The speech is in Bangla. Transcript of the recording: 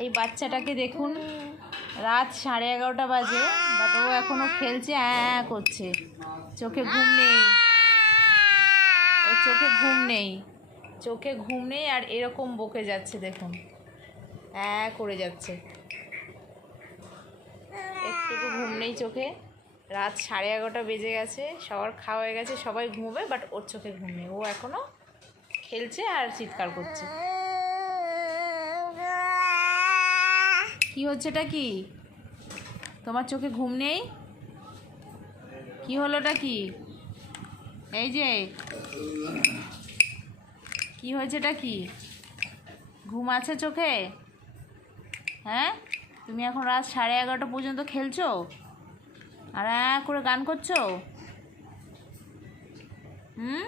এই বাচ্চাটাকে দেখুন, রাত 11:30 বাজে, বাট ও এখনো খেলছে, করছে। চোখে ঘুম নেই, ওর চোখে ঘুম নেই, চোখে ঘুম নেই, আর এরকম বকে যাচ্ছে দেখুন, করে যাচ্ছে। একটুকু ঘুম নেই চোখে। রাত 11:30 বেজে গেছে, সবার খাওয়া হয়ে গেছে, সবাই ঘুমবে, বাট ওর চোখে ঘুম নেই, ও এখনো খেলছে আর চিৎকার করছে। কি হচ্ছে, এটা কি? তোমার চোখে ঘুম নেই? কি হলোটা কি? এই যে কি হয়েছে, এটা কি? ঘুম আছে চোখে? হ্যাঁ, তুমি এখন রাত 11:30 পর্যন্ত খেলছো আর করে গান করছো? হুম।